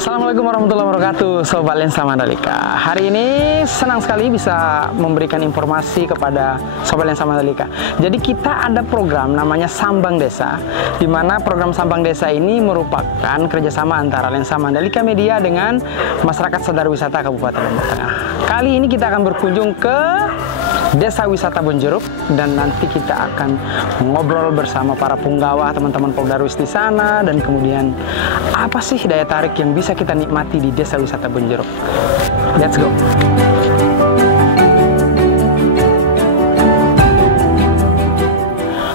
Assalamualaikum warahmatullahi wabarakatuh, Sobat Lensa Mandalika. Hari ini senang sekali bisa memberikan informasi kepada Sobat Lensa Mandalika. Jadi kita ada program namanya Sambang Desa, di mana program Sambang Desa ini merupakan kerjasama antara Lensa Mandalika Media dengan masyarakat sadar wisata Kabupaten Lombok Tengah. Kali ini kita akan berkunjung ke Desa Wisata Bonjeruk, dan nanti kita akan ngobrol bersama para punggawa, teman-teman Pogdarwis di sana, dan kemudian apa sih daya tarik yang bisa kita nikmati di Desa Wisata Bonjeruk. Let's go.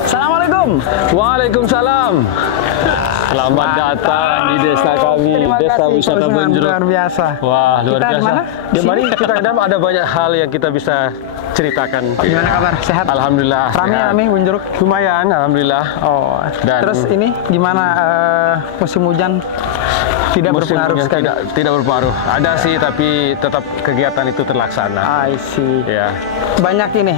Assalamualaikum. Waalaikumsalam. Selamat datang di desa kami, Desa Wisata Bonjeruk. Luar biasa. Wah, luar kita biasa. Di mari kita ada banyak hal yang kita bisa ceritakan. Gimana kabar? Sehat? Alhamdulillah. Rame Bonjeruk? Lumayan, alhamdulillah. Oh. Dan terus ini gimana musim hujan? Tidak berpengaruh sekali? Tidak berpengaruh. Ada sih, tapi tetap kegiatan itu terlaksana. I see. Ya. Banyak ini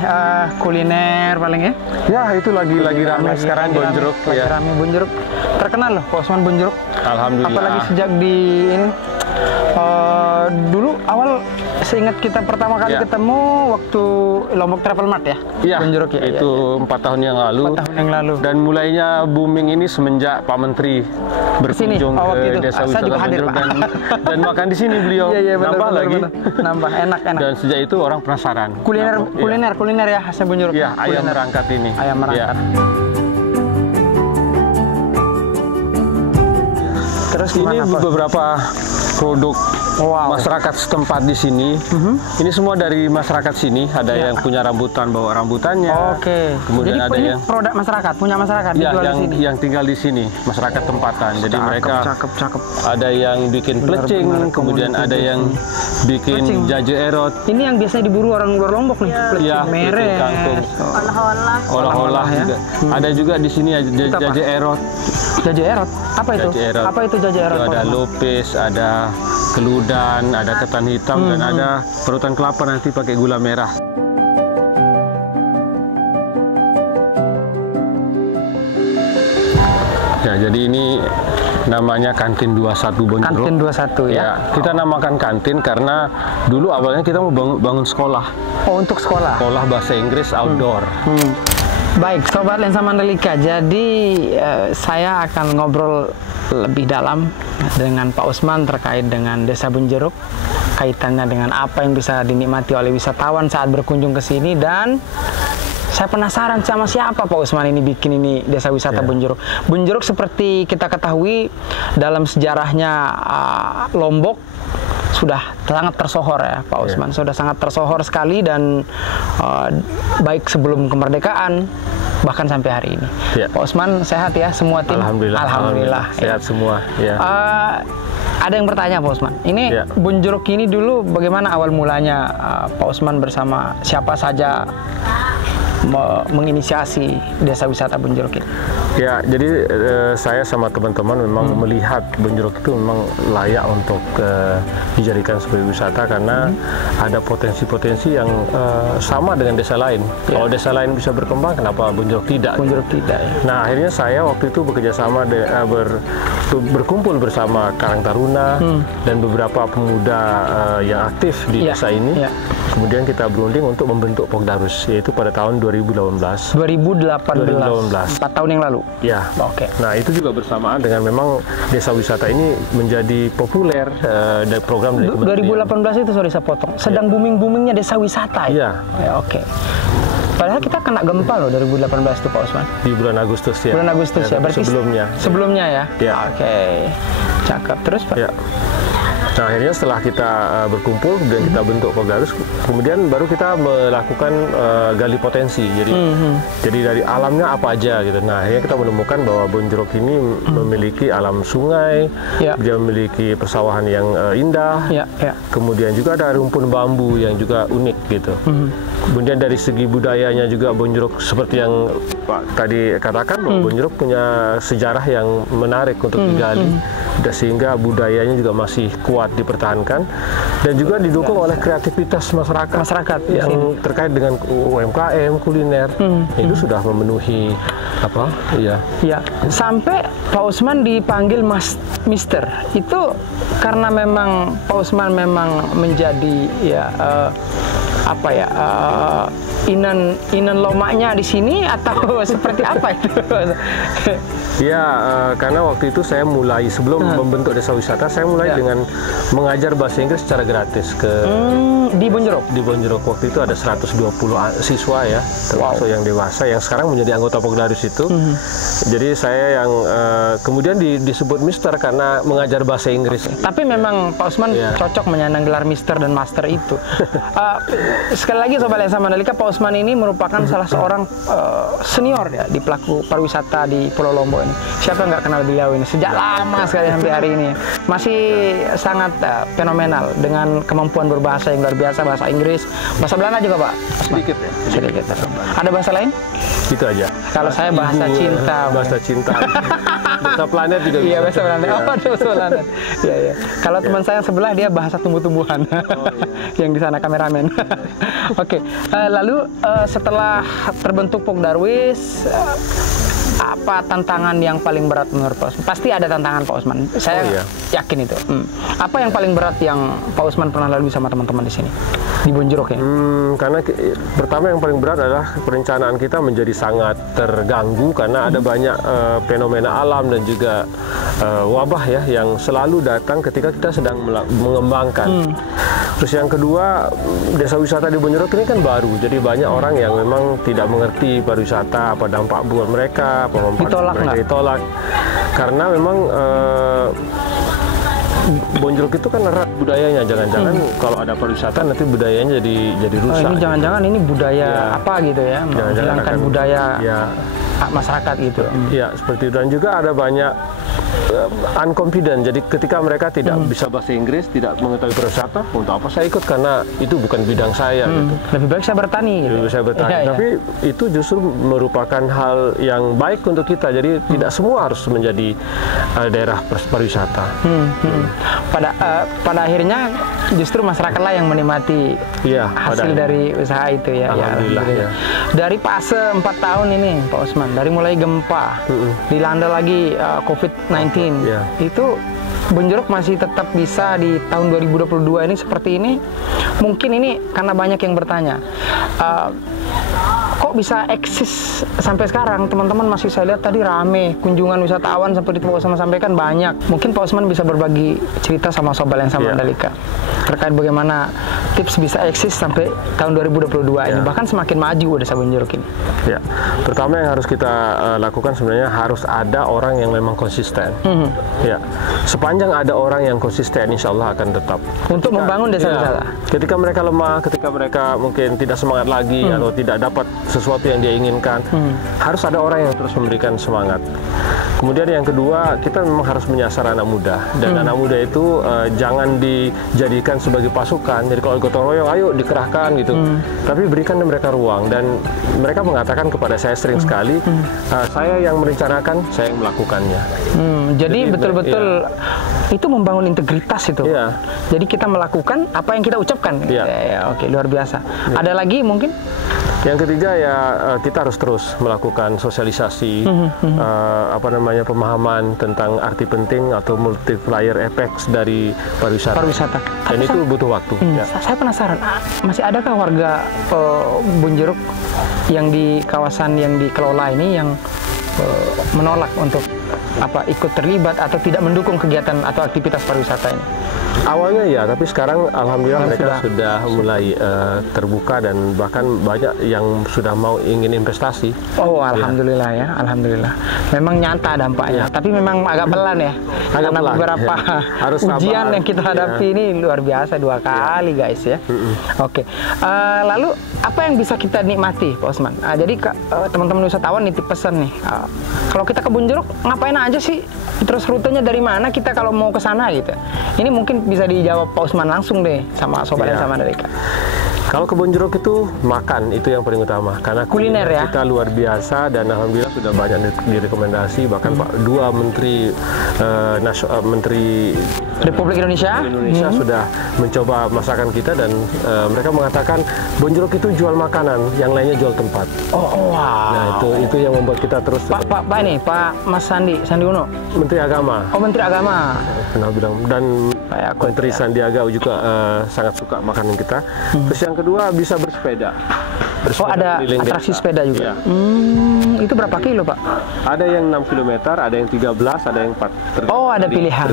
kuliner paling ya? Ya, itu lagi ramai sekarang Bonjeruk. Lagi ramai Bonjeruk. Terkenal loh Pak Usman Bonjeruk. Alhamdulillah. Apalagi sejak di ini dulu awal seingat kita pertama kali ketemu waktu Lombok Travel Mart ya? Iya, Bonjeruk ya. Itu 4 tahun yang lalu. 4 tahun yang lalu. Dan mulainya booming ini semenjak Pak Menteri berkunjung ke Desa Wisata Bonjeruk dan makan di sini beliau. Nambah lagi. Nambah enak. Dan sejak itu orang penasaran. Kuliner ya khasnya Bonjeruk. Iya, ayam merangkat ini. Ayam merangkat. Ya. Terus ini beberapa produk masyarakat setempat di sini. Ini semua dari masyarakat sini. Ada yang punya rambutan, bawa rambutannya. Oke. Kemudian jadi ada yang produk masyarakat, punya masyarakat dijual di sini. Yang tinggal di sini, masyarakat tempatan. Jadi mereka cakep. ada yang bikin plecing, kemudian ada yang bikin jaje erot. Ini yang biasanya diburu orang luar Lombok nih. Plecing merah, kangkung, olah-olah juga. Ada juga di sini jaje erot. Jaje erot? Apa itu? Apa itu jaje erot? Ada lupis, ada keludan, ada ketan hitam, dan ada parutan kelapa nanti pakai gula merah. Ya, jadi ini namanya Kantin 21 Bonjeruk. Kantin 21 ya? Kita namakan kantin karena dulu awalnya kita mau bangun sekolah. Oh, untuk sekolah? Sekolah bahasa Inggris outdoor. Baik, Sobat Lensa Mandalika, jadi saya akan ngobrol lebih dalam dengan Pak Usman terkait dengan Desa Bonjeruk, kaitannya dengan apa yang bisa dinikmati oleh wisatawan saat berkunjung ke sini, dan saya penasaran sama siapa Pak Usman ini bikin ini Desa Wisata Bonjeruk. Bonjeruk seperti kita ketahui dalam sejarahnya Lombok sudah sangat tersohor ya Pak Usman, sudah sangat tersohor sekali, dan baik sebelum kemerdekaan bahkan sampai hari ini. Pak Usman sehat ya, semua tim? Alhamdulillah sehat semua. Ada yang bertanya Pak Usman, ini Bonjeruk ini dulu bagaimana awal mulanya Pak Usman bersama siapa saja menginisiasi Desa Wisata Bonjeruk ini? Ya, jadi saya sama teman-teman memang melihat Bonjeruk itu memang layak untuk dijadikan sebagai wisata karena ada potensi-potensi yang sama dengan desa lain. Kalau desa lain bisa berkembang, kenapa Bonjeruk tidak? Bonjeruk tidak ya. Nah, akhirnya saya waktu itu bekerjasama berkumpul bersama Karang Taruna dan beberapa pemuda yang aktif di desa ini. Kemudian kita berunding untuk membentuk Pogdarwis, yaitu pada tahun 2018. 4 tahun yang lalu? Ya. Oke. Nah, itu juga bersamaan dengan memang desa wisata ini menjadi populer dari program dari Kementerian. 2018 itu, sorry saya potong, sedang booming-boomingnya desa wisata ya? Oke. Padahal kita kena gempa loh 2018 itu Pak Usman. Di bulan Agustus ya. Bulan Agustus ya, berarti sebelumnya ya? Oke. Cakep. Terus Pak? Ya. Nah, akhirnya setelah kita berkumpul dan kita bentuk Pogdarwis, kemudian baru kita melakukan gali potensi. Jadi dari alamnya apa aja gitu. Nah, akhirnya kita menemukan bahwa Bonjeruk ini memiliki alam sungai, dia memiliki persawahan yang indah. Kemudian juga ada rumpun bambu yang juga unik gitu. Kemudian dari segi budayanya juga Bonjeruk seperti yang Pak tadi katakan, bahwa Bonjeruk punya sejarah yang menarik untuk digali, sehingga budayanya juga masih kuat dipertahankan, dan juga didukung oleh kreativitas masyarakat yang terkait dengan UMKM, kuliner. Itu sudah memenuhi Apa? Iya. Ya, sampai Pak Usman dipanggil Mister. Itu karena memang Pak Usman memang menjadi ya inan lomaknya di sini atau seperti apa itu? Ya, karena waktu itu saya mulai sebelum membentuk desa wisata, saya mulai dengan mengajar bahasa Inggris secara gratis ke di Bonjeruk. Di Bonjeruk waktu itu ada 120 siswa ya, termasuk yang dewasa yang sekarang menjadi anggota Pogdarius itu. Jadi saya yang kemudian disebut Mister karena mengajar bahasa Inggris. Tapi memang Pak Usman cocok menyandang gelar Mister dan Master itu. Sekali lagi Sobat Lensa Mandalika, Pak Usman ini merupakan salah seorang senior ya di pelaku pariwisata di Pulau Lombok ini. Siapa yang nggak kenal beliau ini? Sejak lama sekali sampai hari ini. Masih sangat fenomenal dengan kemampuan berbahasa yang luar biasa, bahasa Inggris, bahasa Belanda juga Pak. Sedikit ya. Sedikit. Ada bahasa lain? Itu aja. Kalau saya bahasa cinta. Bahasa cinta. Bahasa planet juga bisa. Iya, bahasa planet. Oh, bahasa planet. Iya, iya. Kalau teman saya yang sebelah dia bahasa tumbuh-tumbuhan. Yang di sana kameramen. Oke. Lalu setelah terbentuk Pogdarwis, apa tantangan yang paling berat menurut Pak Usman? Pasti ada tantangan Pak Usman. Saya yakin itu. Apa yang paling berat yang Pak Usman pernah lalui sama teman-teman di sini? Di Bonjeruk ya? Karena pertama yang paling berat adalah perencanaan kita menjadi sangat terganggu karena ada banyak fenomena alam dan juga wabah ya yang selalu datang ketika kita sedang mengembangkan. Terus yang kedua, desa wisata di Bonjeruk ini kan baru, jadi banyak orang yang memang tidak mengerti pariwisata, apa dampak buat mereka, apa manfaat mereka ditolak. Karena memang Bonjeruk itu kan erat budayanya, jangan-jangan kalau ada pariwisata nanti budayanya jadi rusak. Ini jangan-jangan ini budaya apa gitu ya, menghilangkan budaya masyarakat gitu. Ya, seperti itu. Dan juga ada banyak unconfident. Jadi ketika mereka tidak bisa bahasa Inggris, tidak mengetahui pariwisata, untuk apa saya ikut karena itu bukan bidang saya gitu. Lebih baik saya bertani gitu. Lebih baik saya bertani. Tapi itu justru merupakan hal yang baik untuk kita. Jadi tidak semua harus menjadi daerah pariwisata. Pada akhirnya justru masyarakatlah yang menikmati hasil dari usaha itu ya. Alhamdulillah. Ya. Dari fase 4 tahun ini Pak Usman, dari mulai gempa, dilanda lagi COVID-19, itu Bonjeruk masih tetap bisa di tahun 2022 ini seperti ini. Mungkin ini karena banyak yang bertanya, kok bisa eksis sampai sekarang? Teman-teman masih saya lihat tadi rame, kunjungan wisatawan seperti Pak Usman sampaikan banyak. Mungkin Pak Usman bisa berbagi cerita sama Sobat Lensa Mandalika terkait bagaimana tips bisa eksis sampai tahun 2022 ini, bahkan semakin maju desa Bonjeruk ini. Ya, pertama yang harus kita lakukan sebenarnya harus ada orang yang memang konsisten. Ya, sepanjang ada orang yang konsisten, insya Allah akan tetap. Untuk membangun desa wisata. Ketika mereka lemah, ketika mereka mungkin tidak semangat lagi atau tidak dapat sesuatu yang dia inginkan, harus ada orang yang terus memberikan semangat. Kemudian yang kedua, kita memang harus menyasar anak muda, dan anak muda itu jangan dijadikan sebagai pasukan. Jadi kalau gotong royong, ayo dikerahkan gitu. Tapi berikan mereka ruang, dan mereka mengatakan kepada saya sering sekali, saya yang merencanakan, saya yang melakukannya. Jadi betul-betul itu membangun integritas itu. Jadi kita melakukan apa yang kita ucapkan. Oke, luar biasa. Ada lagi mungkin? Yang ketiga ya kita harus terus melakukan sosialisasi, pemahaman tentang arti penting atau multiplier effects dari pariwisata. Dan itu butuh waktu. Saya penasaran, masih adakah warga Bonjeruk yang di kawasan yang dikelola ini yang menolak untuk ikut terlibat atau tidak mendukung kegiatan atau aktivitas pariwisata ini? Awalnya ya, tapi sekarang alhamdulillah mereka sudah mulai terbuka dan bahkan banyak yang sudah mau ingin investasi. Oh, alhamdulillah ya, alhamdulillah. Memang nyata dampaknya, tapi memang agak pelan ya. Karena beberapa ujian yang kita hadapi ini luar biasa 2 kali guys ya. Oke. Lalu apa yang bisa kita nikmati Pak Usman? Jadi teman-teman wisatawan nitip pesan nih. Kalau kita ke Bonjeruk ngapain aja sih? Terus rutenya dari mana kita kalau mau ke sana gitu? Ini mungkin bisa dijawab Pak Usman langsung deh sama Sobat Lensa Mandalika. Kalau kebun jeruk itu makan, itu yang paling utama. Karena Kuliner ya? kita luar biasa dan alhamdulillah sudah banyak direkomendasi. Bahkan Pak dua menteri Menteri Republik Indonesia, sudah mencoba masakan kita dan mereka mengatakan kebun jeruk itu jual makanan, yang lainnya jual tempat. Oh, wow. Nah itu yang membuat kita terus. Pak Mas Sandi Uno. Menteri Agama. Oh, Menteri Agama. Pernah bilang, dan Menteri Sandiaga juga sangat suka makanan kita. Terus yang kedua bisa bersepeda. Oh, ada atraksi sepeda juga. Iya. Itu berapa kilo, Pak? Ada yang 6 km, ada yang 13, ada yang 4. Oh, ada pilihan.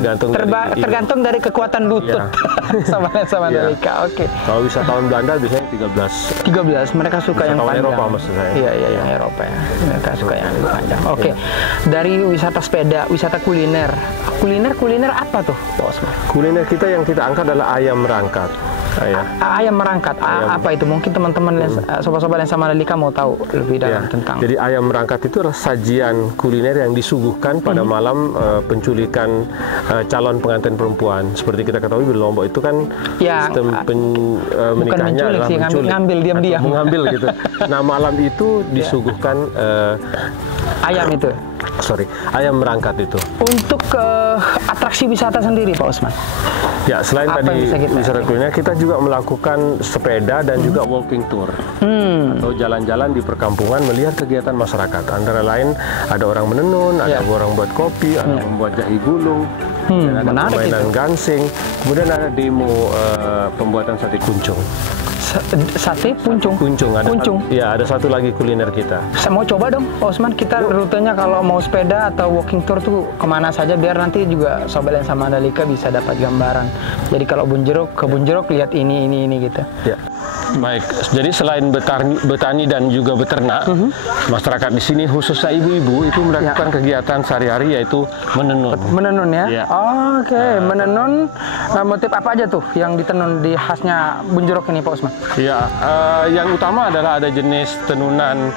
Tergantung dari kekuatan lutut. Sama Mandalika. Oke. Kalau wisatawan Belanda biasanya 13. 13. Mereka suka yang panjang. Eropa maksud saya. Iya, yang Eropa ya. Mereka suka yang lebih panjang. Oke. Dari wisata sepeda, wisata kuliner. Kuliner apa tuh, Pak Osman? Kuliner kita yang kita angkat adalah ayam merangkat. Ayam merangkat. Apa itu? Mungkin teman-teman sobat-sobat yang sama Mandalika mau tahu lebih dalam tentang. Jadi ayam merangkat itu adalah sajian kuliner yang disuguhkan pada malam penculikan calon pengantin perempuan. Seperti kita ketahui di Lombok itu kan sistem menikahnya adalah ngambil diam-diam. Mengambil gitu. Nah malam itu disuguhkan ayam itu. Ayam merangkat itu. Untuk atraksi wisata sendiri, Pak Osman? Ya, selain tadi wisata kuliner, kita juga melakukan sepeda dan juga walking tour. Atau jalan-jalan di perkampungan melihat kegiatan masyarakat. Antara lain ada orang menenun, ada orang buat kopi, ada membuat jahi gulung, dan ada permainan gansing. Kemudian ada demo pembuatan sate kuncung. Sate puncung. Ada satu lagi kuliner kita. Saya mau coba dong, Pak Osman. Kita rutenya kalau mau sepeda atau walking tour tuh kemana saja, biar nanti juga Sobat Lensa Mandalika bisa dapat gambaran. Jadi kalau kebun jeruk lihat ini gitu. Ya. Baik, jadi selain bertani dan juga beternak, masyarakat di sini khususnya ibu-ibu itu melakukan kegiatan sehari-hari yaitu menenun. Menenun ya? Oke. Menenun motif apa aja tuh yang ditenun di khasnya kebun jeruk ini, Pak Osman? Ya, yang utama adalah ada jenis tenunan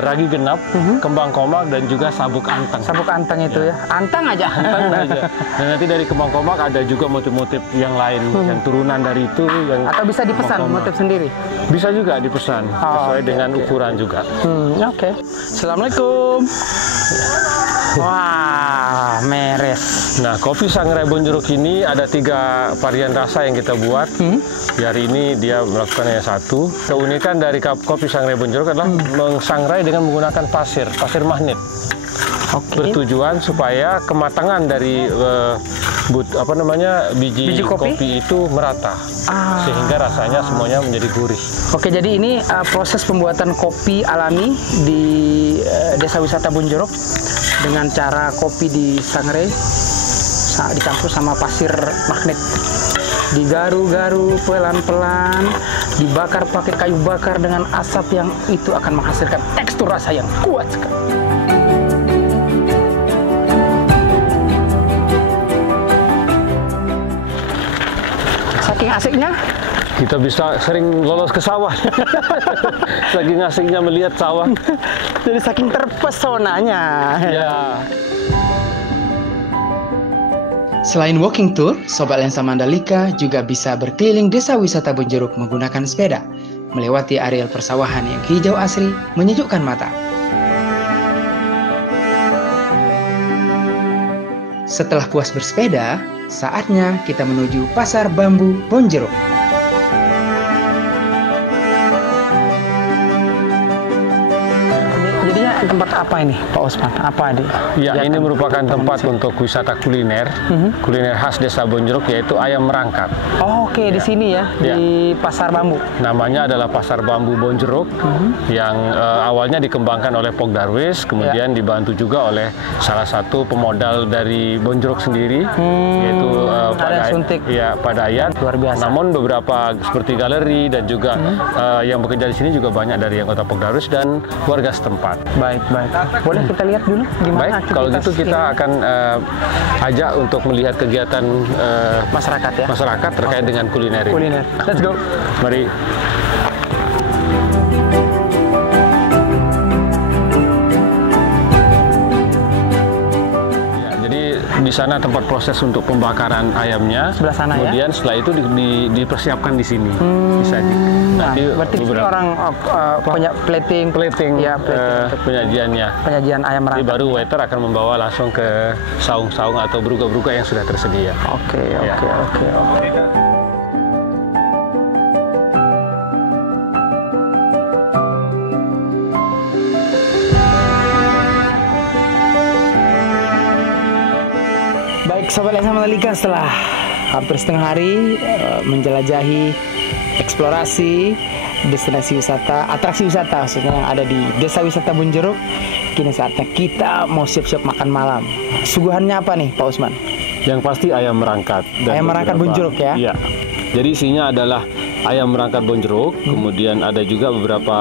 ragi genap, kembang komak dan juga sabuk anteng. Sabuk anteng itu ya? Anteng aja? Anteng aja. Dan nanti dari kembang komak ada juga motif-motif yang lain, yang turunan dari itu. Atau bisa dipesan motif sendiri? Bisa juga dipesan, sesuai dengan ukuran juga. Oke. Assalamualaikum. Wah, meres. Nah, kopi Sangrai Kebun Jeruk ini ada 3 varian rasa yang kita buat. Hari ini dia melakukan yang satu. Keunikan dari kopi Sangrai Kebun Jeruk adalah mengsangrai dengan menggunakan pasir magnet. Bertujuan supaya kematangan dari biji kopi itu merata, sehingga rasanya semuanya menjadi gurih. Oke, jadi ini proses pembuatan kopi alami di Desa Wisata Kebun Jeruk dengan cara kopi disangrai dicampur sama pasir magnet, digaru-garu pelan-pelan, dibakar pakai kayu bakar dengan asap yang itu akan menghasilkan tekstur rasa yang kuat sekali. Saking asiknya kita bisa sering lolos ke sawah. Saking asiknya melihat sawah. Jadi saking terpesonanya. Ya. Selain walking tour, Sobat Lensa Mandalika juga bisa berkeliling desa wisata Kebun Jeruk menggunakan sepeda, melewati areal persawahan yang hijau asri, menyejukkan mata. Setelah puas bersepeda, saatnya kita menuju Pasar Bambu Kebun Jeruk. Tempat apa ini, Pak Osman? Apa di? Ya, ini merupakan tempat untuk wisata kuliner, kuliner khas Desa Kebun Jeruk, yaitu ayam merangkat. Oh, oke, di sini ya, di Pasar Bambu. Namanya adalah Pasar Bambu Kebun Jeruk, yang awalnya dikembangkan oleh Pok Darwis, kemudian dibantu juga oleh salah satu pemodal dari Kebun Jeruk sendiri, yaitu Pak Dayat. Luar biasa. Namun beberapa seperti galeri dan juga yang bekerja di sini juga banyak dari anggota Pok Darwis dan warga setempat. Baik. Boleh kita lihat dulu gimana? Baik, kalau gitu kita akan ajak untuk melihat kegiatan masyarakat terkait dengan kuliner. Let's go. Mari. di sana tempat proses untuk pembakaran ayamnya. Sebelah sana. Kemudian setelah itu dipersiapkan di sini. Disaji. Nah, berarti ini orang punya plating. Ya, penyajiannya. Penyajian ayam Jadi merangkat. baru waiter akan membawa langsung ke saung-saung atau beruga-beruga yang sudah tersedia. Oke. Baik, Sobat Lensa Mandalika, setelah hampir setengah hari menjelajahi eksplorasi destinasi wisata, atraksi wisata maksudnya yang ada di Desa Wisata Bonjeruk, kini saatnya kita mau siap-siap makan malam. Suguhannya apa nih, Pak Usman? Yang pasti ayam merangkat. Ayam merangkat Bonjeruk ya? Iya. Jadi isinya adalah ayam merangkat Bonjeruk, kemudian ada juga beberapa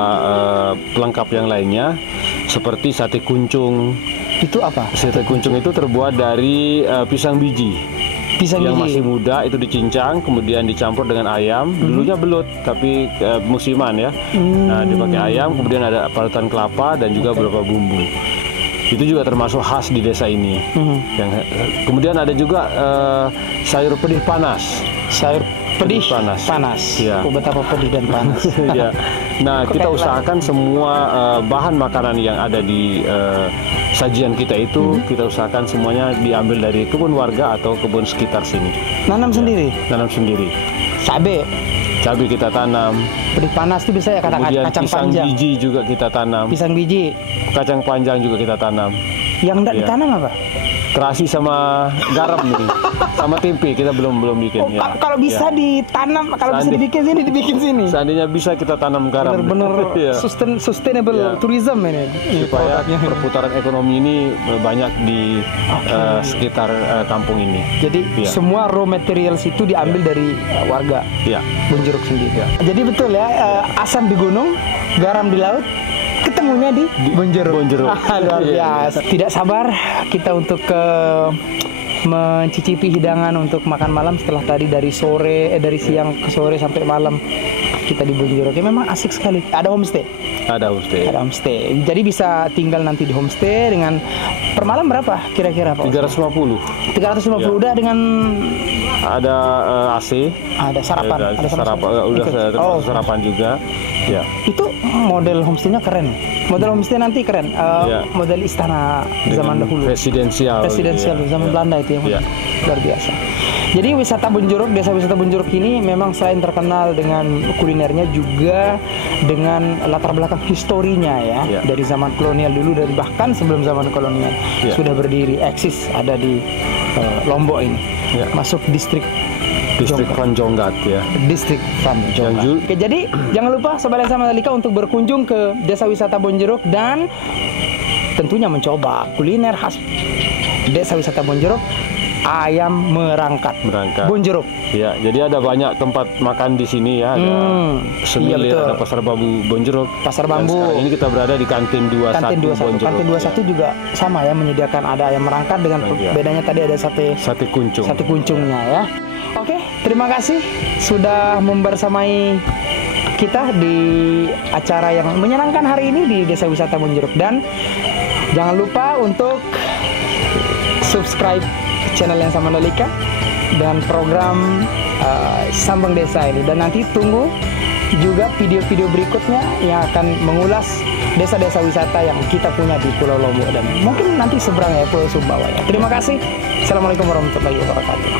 pelengkap yang lainnya, seperti sate kuncung. Itu apa? Sate kuncung itu terbuat dari pisang biji. Pisang yang biji. masih muda itu dicincang, kemudian dicampur dengan ayam. Dulunya belut, tapi musiman ya. Nah, dipakai ayam, kemudian ada parutan kelapa dan juga beberapa bumbu. Itu juga termasuk khas di desa ini. Yang kemudian ada juga sayur pedih panas. Sayur pedih panas. Ya. Oh, betapa pedih dan panas. Ya. Nah, kita usahakan semua bahan makanan yang ada di sajian kita itu kita usahakan semuanya diambil dari kebun warga atau kebun sekitar sini. Nanam sendiri? Nanam sendiri. Cabai kita tanam. Pedih panas itu bisa ya Kemudian kacang pisang panjang. biji juga kita tanam. Pisang biji. Kacang panjang juga kita tanam. Yang enggak ditanam apa? Terasi sama garam nih. Sama tempe kita belum bikin ya. Kalau bisa ditanam, kalau bisa dibikin sini. Seandainya bisa kita tanam garam. Benar-benar Ya. sustainable tourism ini. Supaya produknya. perputaran ekonomi ini banyak di sekitar kampung ini. Jadi semua raw materials itu diambil dari warga Bonjeruk sendiri. Jadi betul ya, asam di gunung, garam di laut, ketemunya di Bonjeruk. Luar biasa. Tidak sabar kita untuk mencicipi hidangan untuk makan malam setelah tadi dari siang ke sore sampai malam kita di Bonjeruk. Ya, memang asik sekali. Ada homestay. Ada homestay. Jadi bisa tinggal nanti di homestay dengan per malam berapa kira-kira Pak? 350. 350 udah dengan ada AC. Ada sarapan. Ada sarapan. Udah sarapan juga. Ya. Itu model homestay-nya keren. Model homestay nanti keren. Model istana zaman dahulu. Residensial zaman Belanda itu yang luar biasa. Jadi wisata Bonjeruk, desa wisata Bonjeruk ini memang selain terkenal dengan kulinernya juga dengan latar belakang historinya ya. Dari zaman kolonial dulu, dari bahkan sebelum zaman kolonial sudah berdiri, eksis ada di Lombok ini. Masuk distrik Ranjonggat ya. Distrik Ranjonggat. Oke, jadi jangan lupa Sobat Lensa Mandalika untuk berkunjung ke desa wisata Bonjeruk dan tentunya mencoba kuliner khas desa wisata Bonjeruk, ayam merangkat. Bonjeruk. Ya, jadi ada banyak tempat makan di sini ya. Ada Semilir, ada Pasar Bambu Bonjeruk. Pasar Bambu. Sekarang ini kita berada di Kantin 21 Bonjeruk. Kantin 21 juga sama ya, menyediakan ada ayam merangkat dengan bedanya tadi ada sate kuncung. Sate kuncungnya ya. Oke, terima kasih sudah membersamai kita di acara yang menyenangkan hari ini di Desa Wisata Bonjeruk. Dan jangan lupa untuk subscribe channel Lensa Mandalika dan program Sambang Desa ini. Dan nanti tunggu juga video-video berikutnya yang akan mengulas desa-desa wisata yang kita punya di Pulau Lombok dan mungkin nanti seberang ya Pulau Sumbawa ya. Terima kasih. Assalamualaikum warahmatullahi wabarakatuh.